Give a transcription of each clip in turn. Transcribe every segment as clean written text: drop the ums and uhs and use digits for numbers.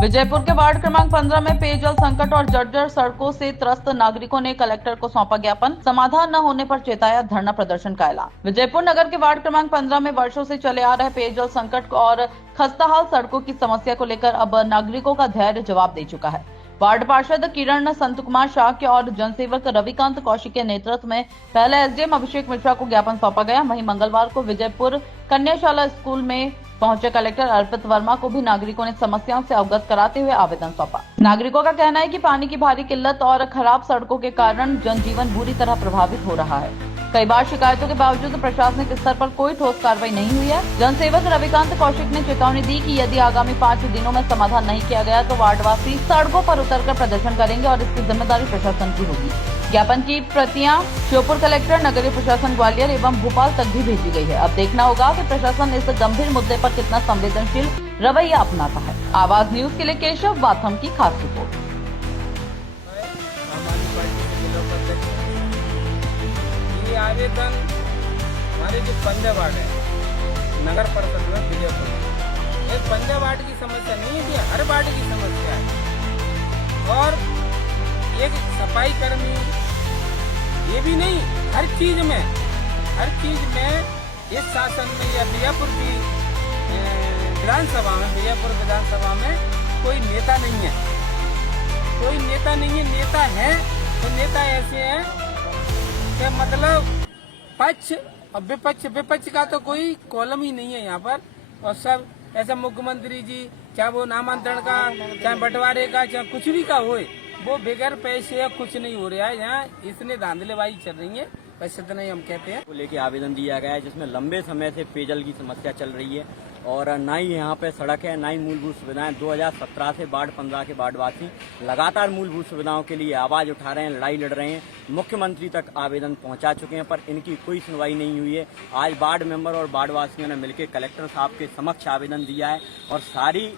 विजयपुर के वार्ड क्रमांक 15 में पेयजल संकट और जर्जर सड़कों से त्रस्त नागरिकों ने कलेक्टर को सौंपा ज्ञापन। समाधान न होने पर चेताया धरना प्रदर्शन का ऐलान। विजयपुर नगर के वार्ड क्रमांक 15 में वर्षों से चले आ रहे पेयजल संकट और खस्ताहाल सड़कों की समस्या को लेकर अब नागरिकों का धैर्य जवाब दे चुका है। वार्ड पार्षद किरण संत कुमार शाक्य और जनसेवक रविकांत कौशिक के नेतृत्व में पहले एसडीएम अभिषेक मिश्रा को ज्ञापन सौंपा गया। वहीं मंगलवार को विजयपुर कन्याशाला स्कूल में पहुंचे कलेक्टर अर्पित वर्मा को भी नागरिकों ने समस्याओं से अवगत कराते हुए आवेदन सौंपा। नागरिकों का कहना है कि पानी की भारी किल्लत और खराब सड़कों के कारण जनजीवन बुरी तरह प्रभावित हो रहा है। कई बार शिकायतों के बावजूद प्रशासनिक स्तर पर कोई ठोस कार्रवाई नहीं हुई है। जनसेवक रविकांत कौशिक ने चेतावनी दी कि यदि आगामी 5 दिनों में समाधान नहीं किया गया तो वार्डवासी सड़कों पर उतरकर प्रदर्शन करेंगे और इसकी जिम्मेदारी प्रशासन की होगी। ज्ञापन की प्रतियां श्योपुर कलेक्टर, नगरीय प्रशासन ग्वालियर एवं भोपाल तक भी भेजी गई है। अब देखना होगा कि प्रशासन इस गंभीर मुद्दे पर कितना संवेदनशील रवैया अपनाता है। आवाज न्यूज के लिए केशव वाथम की खास रिपोर्ट। ये आवेदन हमारे जो 15 वार्ड है नगर परिषद में विजयपुर, ये 15 वार्ड की समस्या नहीं है, हर वार्ड की समस्या है। और एक सफाई कर्मी ये भी नहीं, हर चीज में इस शासन में या विजयपुर की विधानसभा में, विजयपुर विधानसभा में कोई नेता नहीं है, नेता है तो नेता ऐसे हैं कि मतलब पक्ष और विपक्ष का तो कोई कॉलम ही नहीं है यहाँ पर। और सब ऐसा मुख्यमंत्री जी, चाहे वो नामांतरण का, चाहे बंटवारे का, चाहे कुछ भी का होए, वो बगैर पैसे कुछ नहीं हो रहा है। यहाँ इसने धांधलेबाजी चल रही है, वैसे तो नहीं हम कहते हैं। को लेके आवेदन दिया गया है जिसमें लंबे समय से पेयजल की समस्या चल रही है और ना ही यहाँ पे सड़क है, ना ही मूलभूत सुविधाएं। 2017 से वार्ड 15 के वार्डवासी लगातार मूलभूत सुविधाओं के लिए आवाज उठा रहे हैं, लड़ाई लड़ रहे हैं, मुख्यमंत्री तक आवेदन पहुंचा चुके हैं, पर इनकी कोई सुनवाई नहीं हुई है। आज वार्ड मेंबर और वार्डवासियों ने मिलकर कलेक्टर साहब के समक्ष आवेदन दिया है और सारी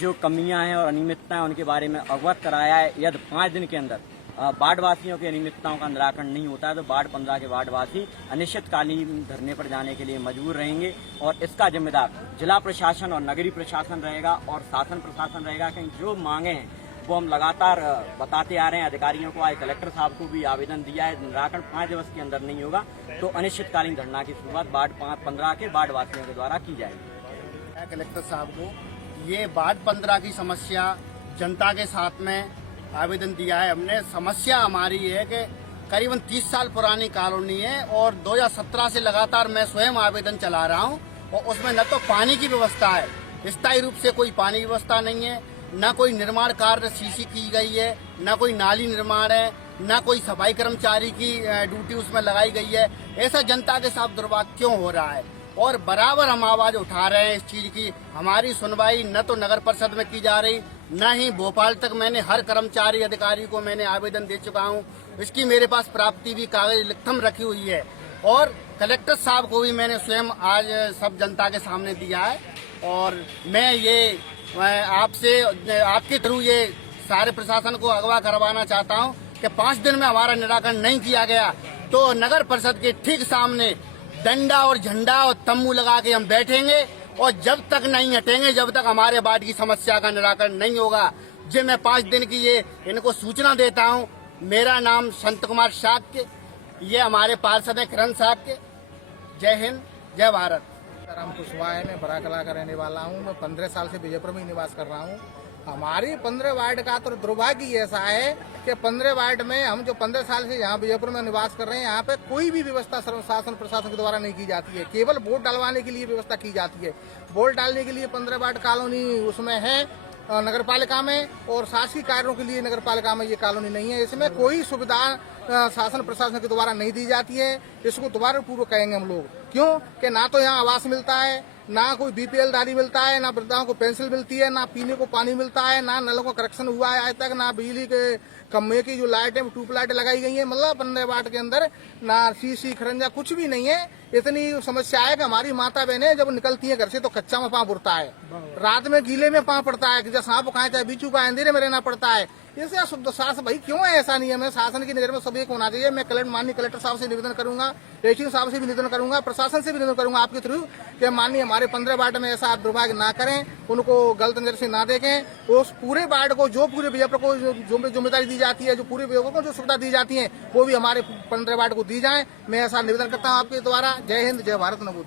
जो कमियां हैं और अनियमितताएं उनके बारे में अवगत कराया है। यदि 5 दिन के अंदर वार्डवासियों की अनियमितताओं का निराकरण नहीं होता है तो वार्ड 15 के वार्डवासी अनिश्चितकालीन धरने पर जाने के लिए मजबूर रहेंगे और इसका जिम्मेदार जिला प्रशासन और नगरीय प्रशासन रहेगा और शासन प्रशासन रहेगा। कि जो मांगे हैं वो हम लगातार बताते आ रहे हैं अधिकारियों को। आज कलेक्टर साहब को भी आवेदन दिया है, निराकरण 5 दिवस के अंदर नहीं होगा तो अनिश्चितकालीन धरना की शुरुआत वार्ड 15 के वार्डवासियों के द्वारा की जाएगी। कलेक्टर साहब को ये वार्ड 15 की समस्या जनता के साथ में आवेदन दिया है हमने। समस्या हमारी है कि करीबन 30 साल पुरानी कॉलोनी है और 2017 से लगातार मैं स्वयं आवेदन चला रहा हूं और उसमें न तो पानी की व्यवस्था है, स्थायी रूप से कोई पानी की व्यवस्था नहीं है, न कोई निर्माण कार्य सीसी की गई है, न कोई नाली निर्माण है, न कोई सफाई कर्मचारी की ड्यूटी उसमें लगाई गई है। ऐसा जनता के साथ दुर्भाग्य क्यों हो रहा है? और बराबर हम आवाज उठा रहे हैं इस चीज की। हमारी सुनवाई न तो नगर परिषद में की जा रही, न ही भोपाल तक मैंने हर कर्मचारी अधिकारी को मैंने आवेदन दे चुका हूं। इसकी मेरे पास प्राप्ति भी कागज लिखम रखी हुई है और कलेक्टर साहब को भी मैंने स्वयं आज सब जनता के सामने दिया है। और मैं ये आपसे आपके थ्रू ये सारे प्रशासन को अगवा करवाना चाहता हूं कि 5 दिन में हमारा निराकरण नहीं किया गया तो नगर परिषद के ठीक सामने डंडा और झंडा और तम्बू लगा के हम बैठेंगे और जब तक नहीं हटेंगे, जब तक हमारे वार्ड की समस्या का निराकरण नहीं होगा। जो मैं 5 दिन की ये इनको सूचना देता हूँ। मेरा नाम संत कुमार शाक्य, ये हमारे पार्षद हैं किरण शाक्य। जय हिंद, जय भारत। राम कुशवाहा है, मैं बराकला का रहने वाला हूँ। मैं 15 साल से विजयपुर में निवास कर रहा हूँ। हमारी 15 वार्ड का तो दुर्भाग्य ऐसा है कि 15 वार्ड में हम जो 15 साल से यहाँ विजयपुर में निवास कर रहे हैं, यहाँ पे कोई भी व्यवस्था शासन प्रशासन के द्वारा नहीं की जाती है। केवल वोट डलवाने के लिए व्यवस्था की जाती है। वोट डालने के लिए 15 वार्ड कॉलोनी उसमें है नगर पालिका में और शासकीय कार्यों के लिए नगर पालिका में ये कॉलोनी नहीं है। इसमें कोई सुविधा शासन प्रशासन के द्वारा नहीं दी जाती है। इसको दोबारा पूर्वक कहेंगे हम लोग, क्यों कि ना तो यहाँ आवास मिलता है, ना कोई बीपीएल दारी मिलता है, ना वृद्धाओं को पेंशन मिलती है, ना पीने को पानी मिलता है, ना नलों का कनेक्शन हुआ है आज तक, ना बिजली के खम्भे की जो लाइट है ट्यूब लाइट लगाई गई है। मतलब 15 वार्ड के अंदर ना सीसी खरंजा कुछ भी नहीं है। इतनी समस्या है कि हमारी माता बहनें जब निकलती है घर से तो कच्चा में पाँव बुरता है, रात में गीले में पाँव पड़ता है, जब सांप खाए चाहे बिच्छू का अंधेरे में रहना पड़ता है। इससे शुद्ध शासन भाई क्यों है ऐसा नियम है? शासन की नजर में सब एक होना चाहिए। मैं माननीय कलेक्टर साहब से निवेदन करूंगा, रेशिंग साहब से भी निवेदन करूंगा, प्रशासन से भी निवेदन करूंगा आपके थ्रू कि माननीय हमारे 15 वार्ड में ऐसा आप दुर्भाग्य ना करें, उनको गलत नजर से ना देखें। उस पूरे वार्ड को जो पूरे बीजेपी को जो जिम्मेदारी दी जाती है, जो पूरे बीजेपी को जो सुविधा दी जाती है, वो भी हमारे 15 वार्ड को दी जाए। मैं ऐसा निवेदन करता हूँ आपके द्वारा। जय हिंद, जय भारत, नमो।